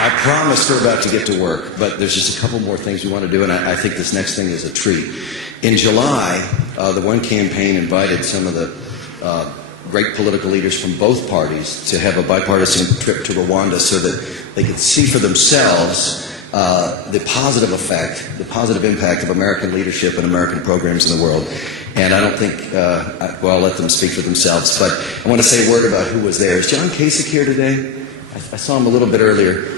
I promised we're about to get to work, but there's just a couple more things we want to do, and I think this next thing is a treat. In July, the One Campaign invited some of the great political leaders from both parties to have a bipartisan trip to Rwanda so that they could see for themselves the positive effect, the positive impact of American leadership and American programs in the world. And I don't think, well, I'll let them speak for themselves, but I want to say a word about who was there. Is John Kasich here today? I saw him a little bit earlier.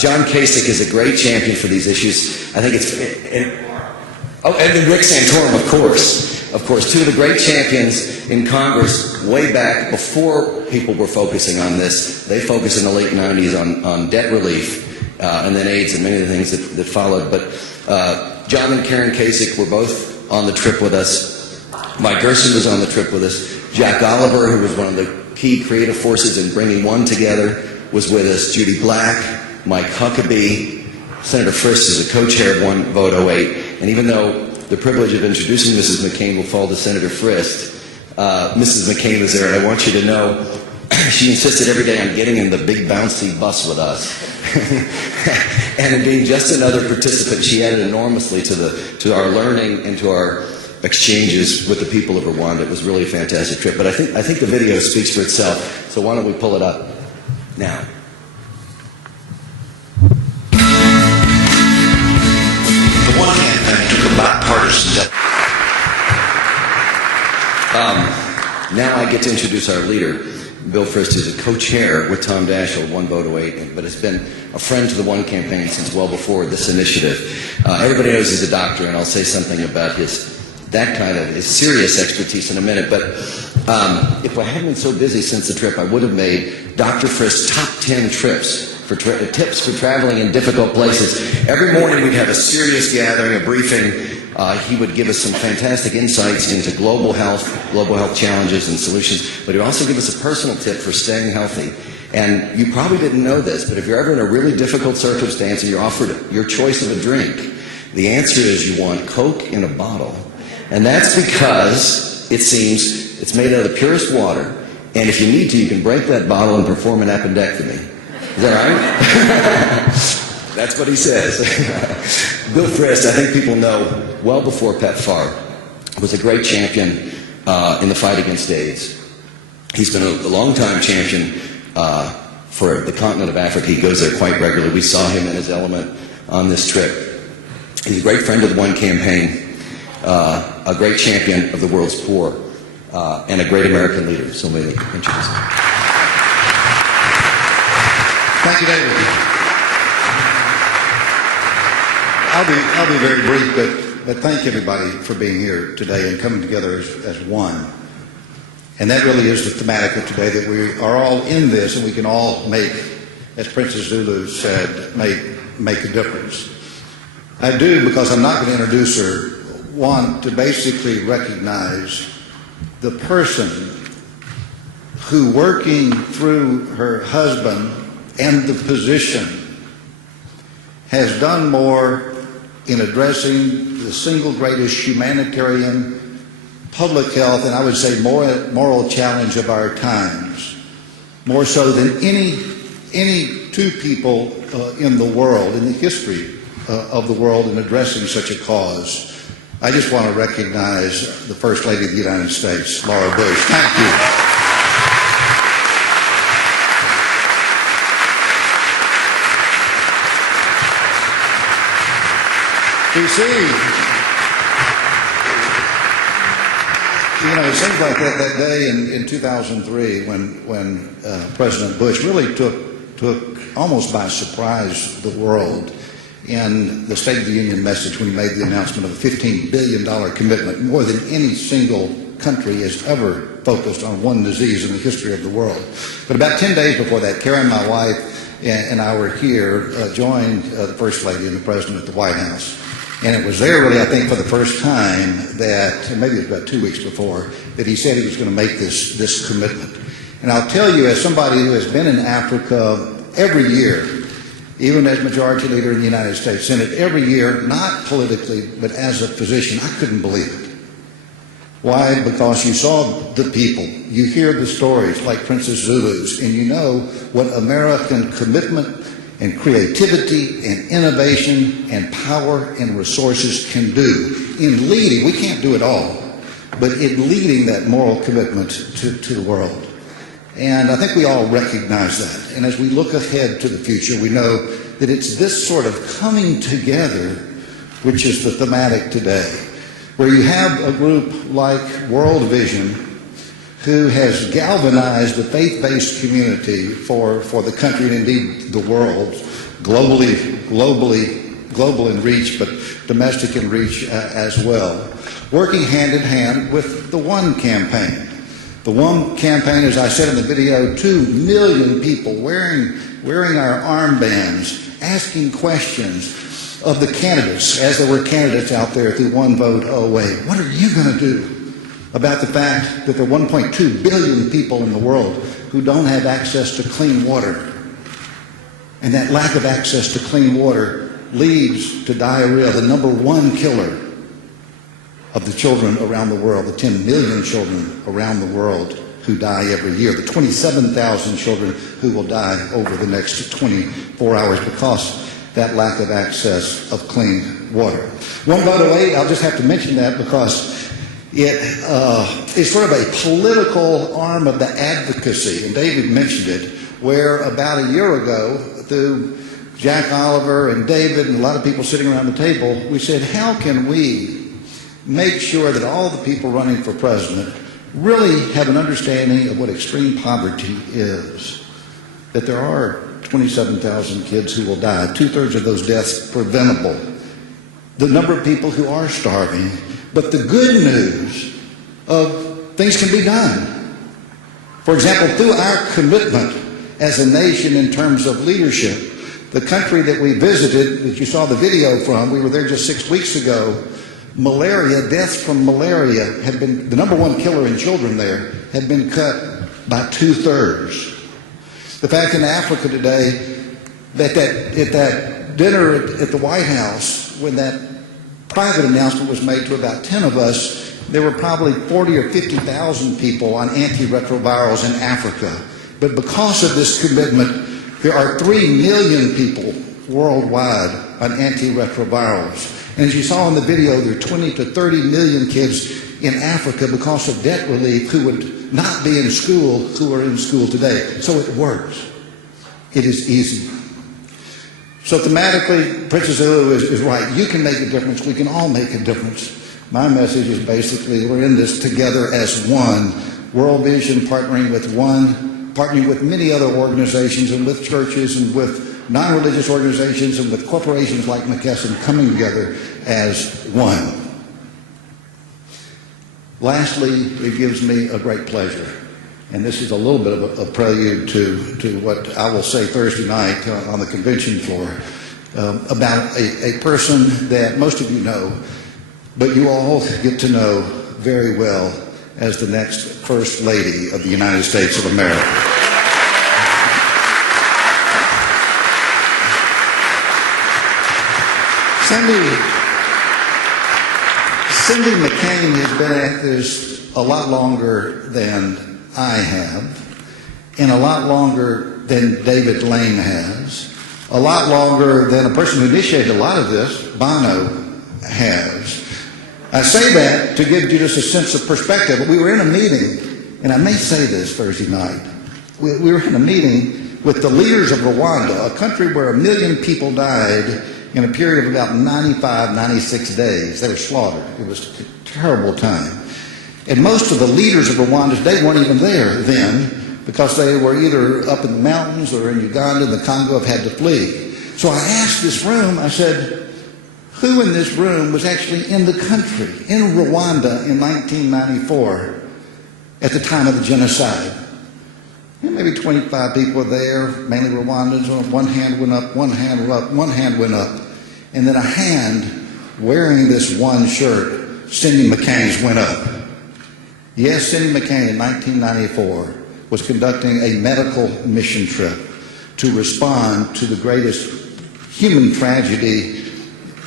John Kasich is a great champion for these issues. I think it's... and Rick Santorum, of course. Of course, two of the great champions in Congress way back before people were focusing on this. They focused in the late 90s on debt relief and then AIDS and many of the things that followed. But John and Karen Kasich were both on the trip with us. Mike Gerson was on the trip with us. Jack Oliver, who was one of the key creative forces in bringing One together, was with us. Judy Black, Mike Huckabee, Senator Frist is a co-chair of One Vote 08. And even though the privilege of introducing Mrs. McCain will fall to Senator Frist, Mrs. McCain was there, and I want you to know she insisted every day on getting in the big bouncy bus with us. And in being just another participant, she added enormously to our learning and to our exchanges with the people of Rwanda. It was really a fantastic trip. But I think the video speaks for itself, so why don't we pull it up now. The One Campaign took a bipartisan Now I get to introduce our leader, Bill Frist, who's a co-chair with Tom Daschle, One Vote 08, but has been a friend to the One Campaign since well before this initiative. Everybody knows he's a doctor, and I'll say something about his serious expertise in a minute, but if I hadn't been so busy since the trip, I would have made Dr. Frist's top 10 tips for traveling in difficult places. Every morning we'd have a serious gathering, a briefing. He would give us some fantastic insights into global health challenges and solutions, but he'd also give us a personal tip for staying healthy. And you probably didn't know this, but if you're ever in a really difficult circumstance and you're offered your choice of a drink, the answer is you want Coke in a bottle. And that's because it seems it's made out of the purest water, and if you need to, you can break that bottle and perform an appendectomy. Is that right? That's what he says. Bill Frist, I think people know, well before PEPFAR, was a great champion in the fight against AIDS. He's been a long-time champion for the continent of Africa. He goes there quite regularly. We saw him in his element on this trip. He's a great friend of the One Campaign. A great champion of the world's poor, and a great American leader. So may I introduce him. Thank you, David. I'll be very brief, but thank everybody for being here today and coming together as one. And that really is the thematic of today, that we are all in this and we can all make, as Princess Zulu said, make a difference. I do, because I'm not going to introduce her, want to basically recognize the person who, working through her husband and the position, has done more in addressing the single greatest humanitarian, public health, and I would say moral challenge of our times, more so than any two people in the world, in the history of the world, in addressing such a cause. I just want to recognize the First Lady of the United States, Laura Bush. Thank you. You see, it seems like that day in 2003 when President Bush really took almost by surprise the world in the State of the Union message when he made the announcement of a $15 billion commitment, more than any single country has ever focused on one disease in the history of the world. But about 10 days before that, Karen, my wife, and I were here, joined the First Lady and the President at the White House. And it was there really, I think, for the first time that, maybe it was about 2 weeks before, that he said he was going to make this commitment. And I'll tell you, as somebody who has been in Africa every year, even as Majority Leader in the United States Senate, every year, not politically, but as a physician, I couldn't believe it. Why? Because you saw the people, you hear the stories like Princess Zulu's, and you know what American commitment and creativity and innovation and power and resources can do in leading. We can't do it all, but in leading that moral commitment to the world. And I think we all recognize that. And as we look ahead to the future, we know that it's this sort of coming together which is the thematic today, where you have a group like World Vision who has galvanized the faith-based community for the country and indeed the world, global in reach, but domestic in reach as well, working hand in hand with the One campaign. The One campaign, as I said in the video, 2 million people wearing our armbands, asking questions of the candidates, as there were candidates out there through One Vote OA. What are you going to do about the fact that there are 1.2 billion people in the world who don't have access to clean water? And that lack of access to clean water leads to diarrhea, the number one killer of the children around the world, the 10 million children around the world who die every year, the 27,000 children who will die over the next 24 hours because that lack of access of clean water. One Vote Away, I'll just have to mention that because it is sort of a political arm of the advocacy, and David mentioned it, where about a year ago, through Jack Oliver and David and a lot of people sitting around the table, we said, how can we make sure that all the people running for president really have an understanding of what extreme poverty is, that there are 27,000 kids who will die, 2/3 of those deaths preventable, the number of people who are starving, but the good news of things can be done. For example, through our commitment as a nation in terms of leadership, the country that we visited, that you saw the video from, we were there just 6 weeks ago, malaria, deaths from malaria have been, the number one killer in children there, had been cut by 2/3. The fact in Africa today that at that dinner at the White House, when that private announcement was made to about 10 of us, there were probably 40 or 50,000 people on antiretrovirals in Africa. But because of this commitment, there are 3 million people worldwide on antiretrovirals. And as you saw in the video, there are 20 to 30 million kids in Africa because of debt relief who would not be in school who are in school today. So it works. It is easy. So thematically, Princess Lulu is right. You can make a difference. We can all make a difference. My message is basically we're in this together as one. World Vision partnering with One, partnering with many other organizations and with churches and with non-religious organizations and with corporations like McKesson coming together as one. Lastly, it gives me a great pleasure, and this is a little bit of a prelude to what I will say Thursday night on the convention floor about a person that most of you know, but you all get to know very well as the next First Lady of the United States of America. Cindy McCain has been at this a lot longer than I have, and a lot longer than David Lane has, a lot longer than a person who initiated a lot of this, Bono, has. I say that to give you just a sense of perspective. But we were in a meeting, and I may say this Thursday night, we were in a meeting with the leaders of Rwanda, a country where 1 million people died in a period of about 95, 96 days. They were slaughtered. It was a terrible time. And most of the leaders of Rwanda, they weren't even there then because they were either up in the mountains or in Uganda and the Congo have had to flee. So I asked this room, I said, who in this room was actually in the country, in Rwanda in 1994 at the time of the genocide? Maybe 25 people were there, mainly Rwandans. One hand went up, one hand went up, one hand went up. And then a hand wearing this one shirt, Cindy McCain's, went up. Yes, Cindy McCain in 1994 was conducting a medical mission trip to respond to the greatest human tragedy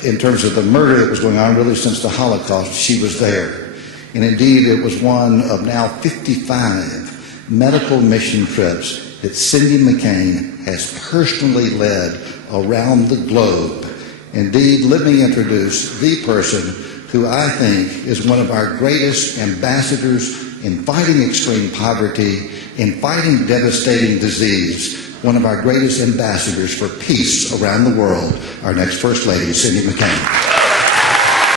in terms of the murder that was going on really since the Holocaust. She was there. And indeed, it was one of now 55 medical mission trips that Cindy McCain has personally led around the globe. Indeed, let me introduce the person who I think is one of our greatest ambassadors in fighting extreme poverty, in fighting devastating disease, one of our greatest ambassadors for peace around the world, our next First Lady, Cindy McCain.